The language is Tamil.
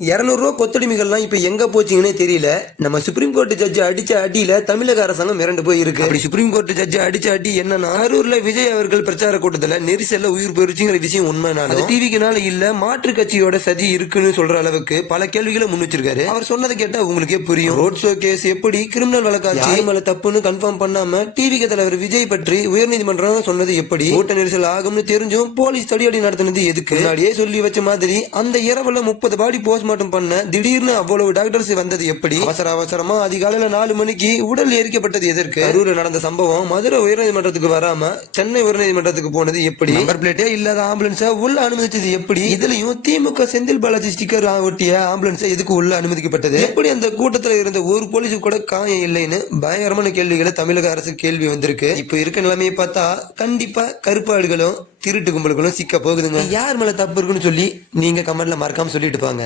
இரநூறுவா கொத்தடிமைகள்லாம் இப்ப எங்க போச்சுங்கன்னே தெரியல. நம்ம சுப்ரீம் கோர்ட் ஜட்ஜ் அடிச்ச அடியில தமிழக அரசாங்கம் மிரண்டு போய் இருக்கு அப்படி சுப்ரீம் கோர்ட் ஜட்ஜ் அடிச்ச அடி என்னன்னா அரூர்ல விஜய் அவர்கள் பிரச்சார கூட்டத்துல நெரிசல்ல உயிர் போயிருச்சுங்கிற விஷயம் உண்மைனாலும் அது டிவிக்குனால இல்ல மாற்று கட்சியோட சதி இருக்குன்னு சொல்ற அளவுக்கு பல கேள்விகளை முன் வச்சிருக்காரு. அவர் சொன்னதை கேட்டா உங்களுக்கே புரியும். ரோட் ஷோ கேஸ் எப்படி கிரிமினல் வழக்காச்சு? மேல தப்புன்னு கன்ஃபார்ம் பண்ணாம டிவிக்கு தலைவர் விஜய் பற்றி உயர்நீதிமன்றம் சொன்னது எப்படி? கூட்ட நெரிசல் ஆகும்னு தெரிஞ்சும் போலீஸ் தடியடி நடத்தினது எதுக்கு? முன்னாடியே சொல்லி வச்ச மாதிரி அந்த இரவுல முப்பது பாடி போஸ்ட்மார்ட்டம் பண்ண திடீர்னு அவ்வளவு டாக்டர்ஸ் வந்தது எப்படி? அவசர அவசரமா அதிகாலையில நாலு மணிக்கு உடல் எரிக்கப்பட்டது எதற்கு? கரூர்ல நடந்த சம்பவம் மதுரை உயர்நீதிமன்றத்துக்கு வராம சென்னை உயர்நீதிமன்றத்துக்கு போனது எப்படி? நம்பர் பிளேட்டே இல்லாத ஆம்புலன்ஸ உள்ள அனுமதிச்சது எப்படி? இதுலயும் திமுக செந்தில் பாலாஜி ஸ்டிக்கர் ஒட்டிய ஆம்புலன்ஸ் எதுக்கு உள்ள அனுமதிக்கப்பட்டது? எப்படி அந்த கூட்டத்துல இருந்த ஒரு போலீஸ் கூட காயம் இல்லைன்னு பயங்கரமான கேள்விகளை தமிழக அரசு கேள்வி வந்திருக்கு. இப்ப இருக்க நிலைமையை பார்த்தா கண்டிப்பா கருப்பாடுகளும் திருட்டு கும்பல்களும் சிக்க போகுதுங்க. யார் மேல தப்பு இருக்குன்னு சொல்லி நீங்க கமெண்ட்ல மறக்காம சொல்லிட்டு பாங்க.